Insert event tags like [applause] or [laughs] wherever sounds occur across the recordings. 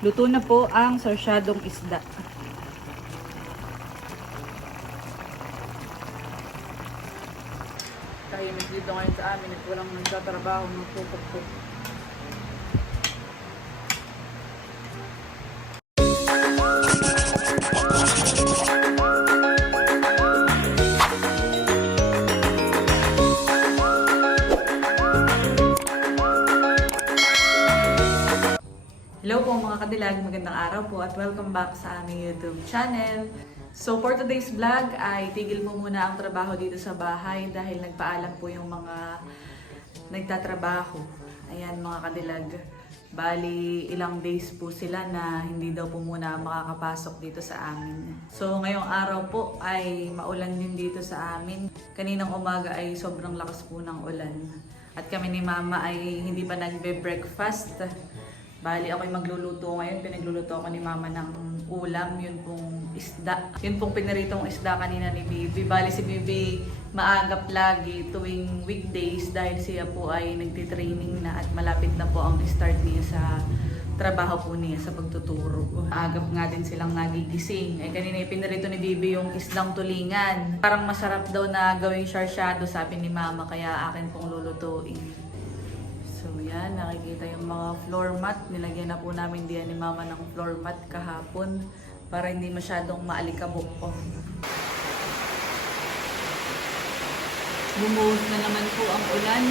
Luto na po ang sarsyadong isda. Tahimik dito ngayon sa amin at walang nagtatrabaho ng tutok Hello po mga kadilag, magandang araw po at welcome back sa aming YouTube channel. So for today's vlog ay tigil mo muna ang trabaho dito sa bahay dahil nagpaalam po yung mga nagtatrabaho. Ayan mga kadilag, bali ilang days po sila na hindi daw po muna makakapasok dito sa amin. So ngayong araw po ay maulan din dito sa amin. Kaninang umaga ay sobrang lakas po ng ulan. At kami ni mama ay hindi pa nagbe-breakfast. Bali, ako'y magluluto ngayon. Pinagluluto ako ni Mama ng ulam. Yun pong isda. Yun pong pinaritong isda kanina ni Bibi. Bali, si Bibi maagap lagi tuwing weekdays dahil siya po ay nagtitraining na at malapit na po ang start niya sa trabaho po niya sa pagtuturo. Agap nga din silang nagigising. Eh, kanina pinarito ni Bibi yung isdang tulingan. Parang masarap daw na gawing sarsyado, sabi ni Mama, kaya akin pong lulutuin. Yan, nakikita yung mga floor mat. Nilagyan na po namin diyan ni mama ng floor mat kahapon para hindi masyadong maalikabok po. Bumuhos na naman po ang ulan.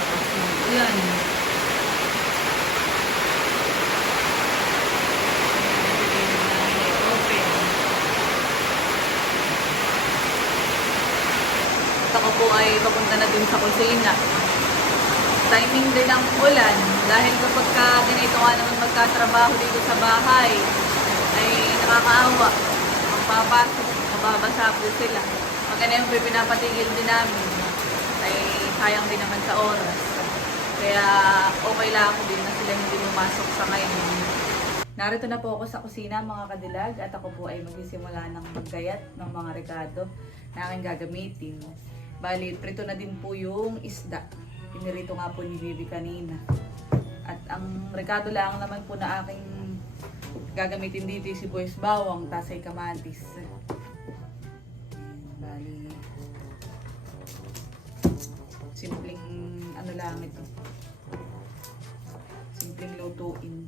Lakas ng ulan. Open. At ako po ay papunta na din sa kusina. Timing din ang ulan dahil kapag ka ganito nga naman magkatrabaho dito sa bahay ay nakakaawa. Ang papasok, mababasa po sila. Maganda yung pinapatigil din namin ay sayang din naman sa oras. Kaya okay lang ako din na sila hindi pumasok sa ngayon. Narito na po ako sa kusina mga kadilag at ako po ay magsisimula ng maggayat ng mga rekado na aking gagamitin. Bali, prito na din po yung isda. Pinirito nga po ni Bibi kanina. At ang rekado lang naman po na aking gagamitin dito yung sibuyas bawang, tasay kamatis. Bali, simpleng ano lang ito. Simpleng lutuin.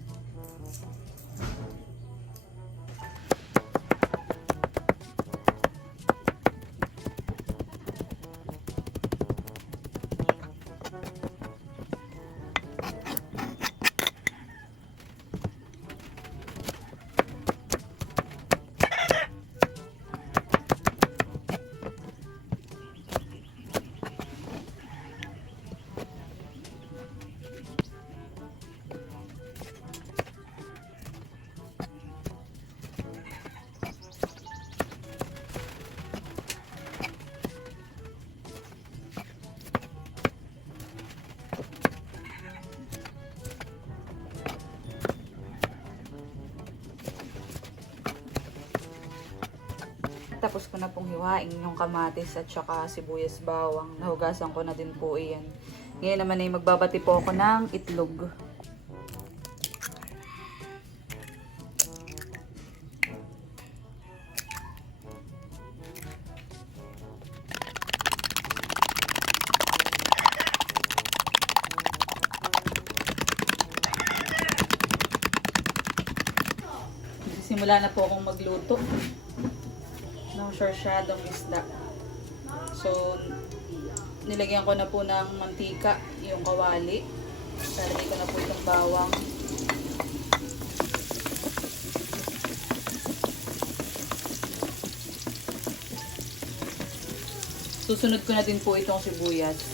Hiwain yung kamatis at saka sibuyas bawang. Nahugasan ko na din po iyan. Ngayon naman ay magbabati po ako ng itlog. Simula na po akong magluto sarsyadong isda. So, nilagyan ko na po ng mantika yung kawali. Lalagay ko na po itong bawang. Susunod ko na din po itong sibuyas.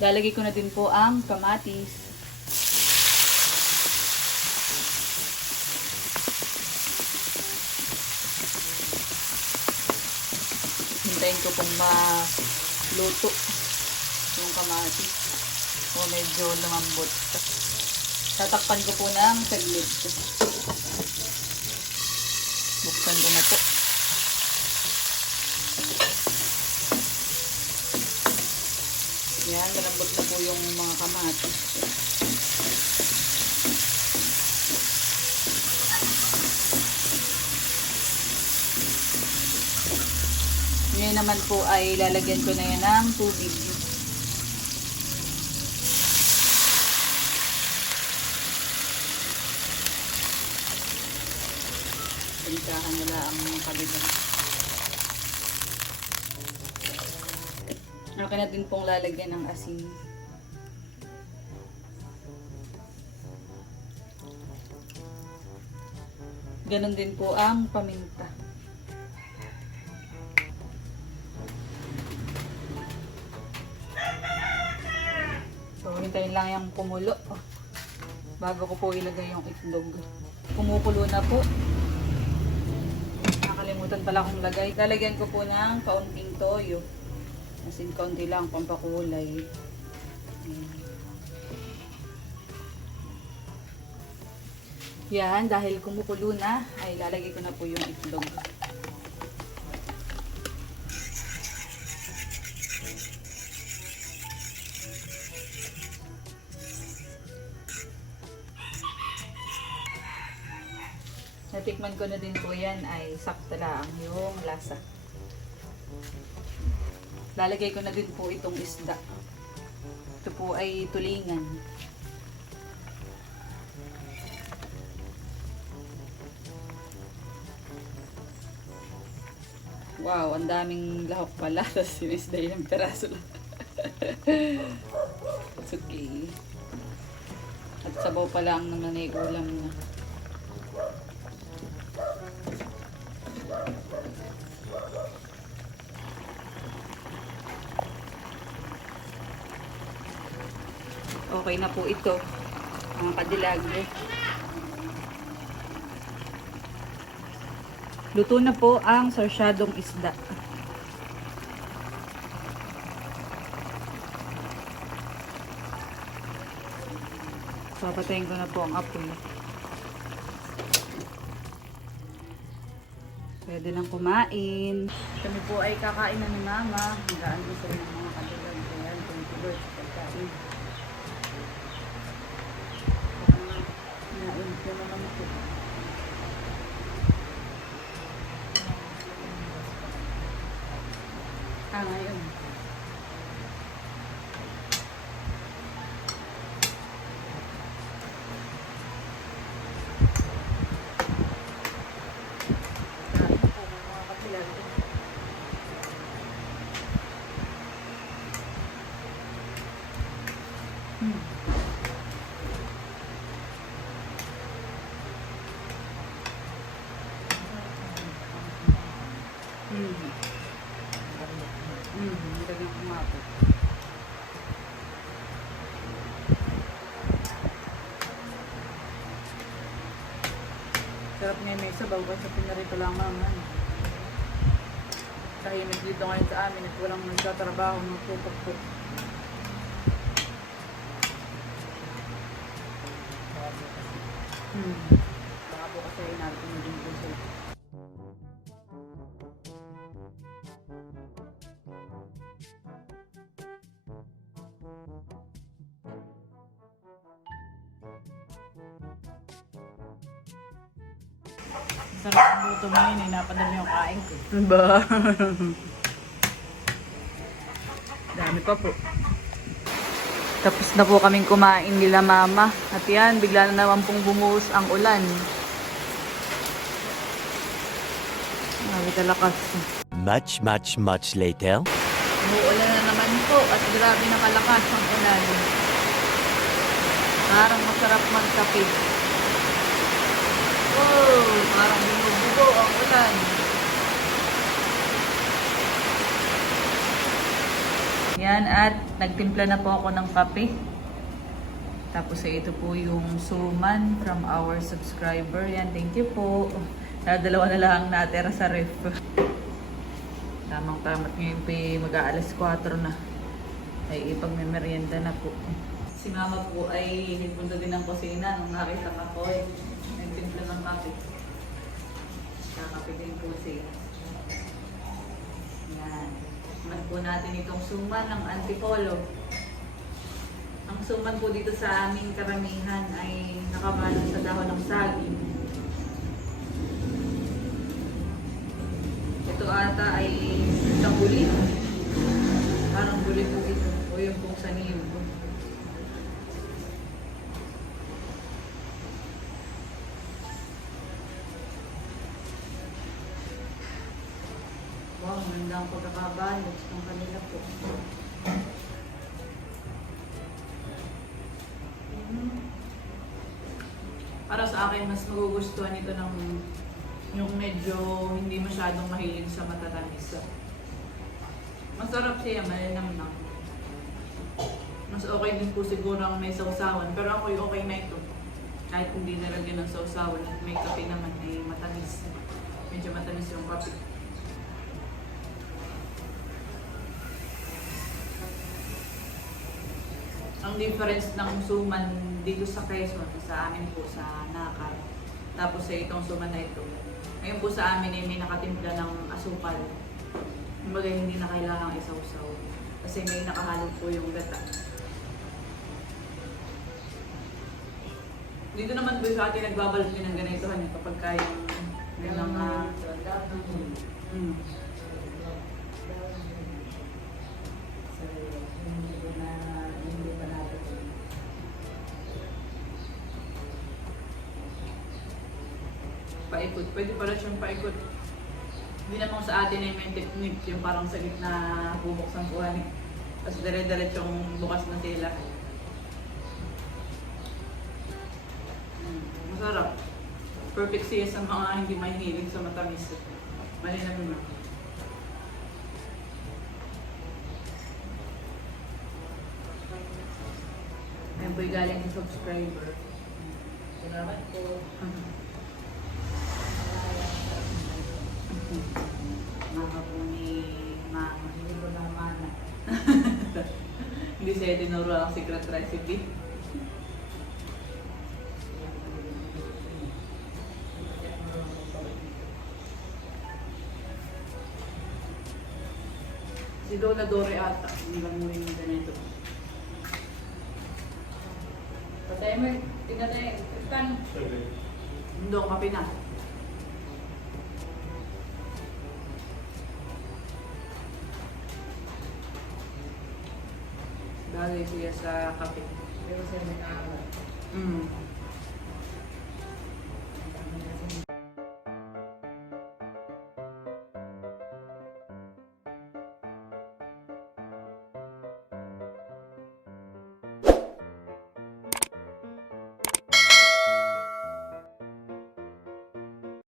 Lalagay ko na din po ang kamatis. Hintayin ko pong maluto yung kamatis. po medyo lumambot. Tatakpan ko po ng saglit. Buksan ko na po. Yan, malambot na po yung mga kamatis. Ngayon naman po ay lalagyan ko na yan ng tubig. Pinsahan nila ang kabilang. Akin na din pong lalagyan ng asin. Ganon din po ang paminta. So, hintayin lang yung kumulo. Bago ko po ilagay yung itlog. Kumukulo na po. Nakalimutan pala akong lagay. Lalagyan ko po ng kaunting toyo. As in, kaunti lang, pampakulay. Yan, dahil kumukulo na, ay lalagay ko na po yung itlog. Natikman ko na din po yan ay sakto lang yung lasa. Lalagay ko na din po itong isda. Ito po ay tulingan. Wow, ang daming lahok pala. [laughs] Tapos yung isda yung peraso lang. [laughs] It's okay. At sabaw pa lang ng nanay ulam na. Okay na po ito. Mga kadilag. Luto na po ang sarsyadong isda. Papatayin ko na po ang apoy. Pwede nang kumain. Kami po ay kakain na ni Mama. Hanggaan gusto ng mga kadilag. Ayan, sa pagkain. Nain ko na naman po. Ah, ngayon. Grabe talagang umabot. Sarap ngayon may sabaw kasi pinarito lang naman. Tahimik dito ngayon sa amin at walang nagtatrabaho ng tutok-tok. Hmm. Sarap ang luto mo yun, eh. Napadali yung kain ko. Ba? Dami pa po. Tapos na po kaming kumain nila mama. At yan, bigla na naman pong bumuhos ang ulan. Grabe talakas. Much, much, much later. Umuulan na naman po at grabe na kalakas ang ulan. Parang masarap magkape. Oh, parang binubugo ang ulan. Yan at nagtimpla na po ako ng kape. Tapos ito po yung suman from our subscriber. Yan, thank you po. Dalawa na lang natira sa ref. Tamang tamat ngayon pa mag-aalas 4 na. Ay ipagmemeryenda na po. Si mama po ay nagpunta din ng kusina nung nakita ko eh. Nagtimpla ng kape. Kakape din po siya. Yan. Man po natin itong suman ng antipolo. Ang suman po dito sa aming karamihan ay nakabalot sa dahon ng saging. Ito ata ay isang bulit. Parang bulit po ito. O yung pong sanib. Wow, ganda ang pagkakabalot ng kanila po. Para sa akin, mas magugustuhan ito ng yung medyo hindi masyadong mahilig sa matatamis. Masarap siya, malinamnam. Mas okay din po siguro ang may sausawan. Pero ako okay na ito. Kahit hindi nalagyan ng sausawan may kape naman ay matamis. Medyo matamis yung kape. Ang difference ng suman dito sa Quezon, sa amin po sa Nakar. Tapos sa itong suman na ito. Ngayon po sa amin ay may nakatimpla ng asukal. Kumbaga hindi na kailangang isawsaw. Kasi may nakahalo po yung gata. Dito naman po sa atin nagbabalot din ng ganitohan yung kapag kayang ganang uh, mm. Paikot. Pwede pala siyang paikot. Hindi naman sa atin ay may technique yung parang sa gitna bubuksan kuhan eh. Tapos dire-diretsong bukas na tela. Mm, masarap. Perfect siya sa mga hindi mahihilig sa matamis. Malinam na. Ayun po'y galing sa subscriber. Salamat po. [laughs] Mama po ni Mama. Hindi ko naman. Hindi siya tinuro ang secret recipe. Si Lola Dore ata. Hindi lang mo yung ganito. Patay mo, tingnan na yun. Kan, Hindi ako kape Bagay siya sa kape. Pero sa mga Mm.